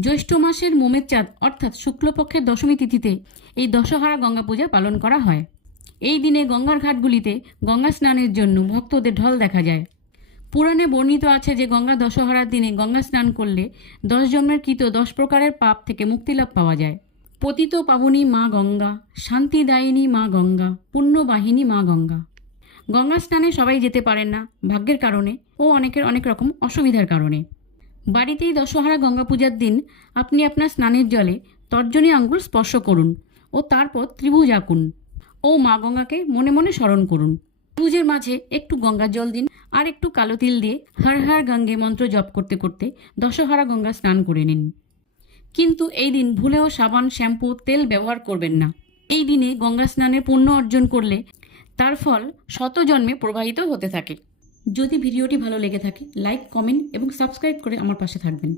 জ্যৈষ্ঠ মাসের মোমের চাঁদ, অর্থাৎ শুক্লপক্ষের দশমী তিথিতে এই দশহারা গঙ্গা পূজা পালন করা হয়। এই দিনে গঙ্গার ঘাটগুলিতে গঙ্গা স্নানের জন্য ভক্তদের ঢল দেখা যায়। পুরাণে বর্ণিত আছে যে গঙ্গা দশহারার দিনে গঙ্গা স্নান করলে দশ জন্মের কৃত দশ প্রকারের পাপ থেকে মুক্তিলাভ পাওয়া যায়। পতিত পাবনী মা গঙ্গা শান্তিদায়িনী মা গঙ্গা, পুণ্যবাহিনী মা গঙ্গা। গঙ্গা স্নানে সবাই যেতে পারেন না, ভাগ্যের কারণে ও অনেকের অনেক রকম অসুবিধার কারণে। বাড়িতেই দশহারা গঙ্গা পূজার দিন আপনি আপনার স্নানের জলে তর্জনী আঙ্গুল স্পর্শ করুন ও তারপর ত্রিভুজ আঁকুন। ও মা গঙ্গাকে মনে মনে স্মরণ করুন। ত্রিভুজের মাঝে একটু গঙ্গার জল দিন আর একটু কালো তিল দিয়ে হর হর গঙ্গে মন্ত্র জপ করতে করতে দশহারা গঙ্গা স্নান করে নিন। কিন্তু এই দিন ভুলেও সাবান, শ্যাম্পু, তেল ব্যবহার করবেন না। এই দিনে গঙ্গা স্নানের পুণ্য অর্জন করলে তার ফল শত জন্মে প্রবাহিত হতে থাকে। যদি ভিডিওটি ভালো লেগে থাকে লাইক কমেন্ট এবং সাবস্ক্রাইব করে আমার পাশে থাকবেন।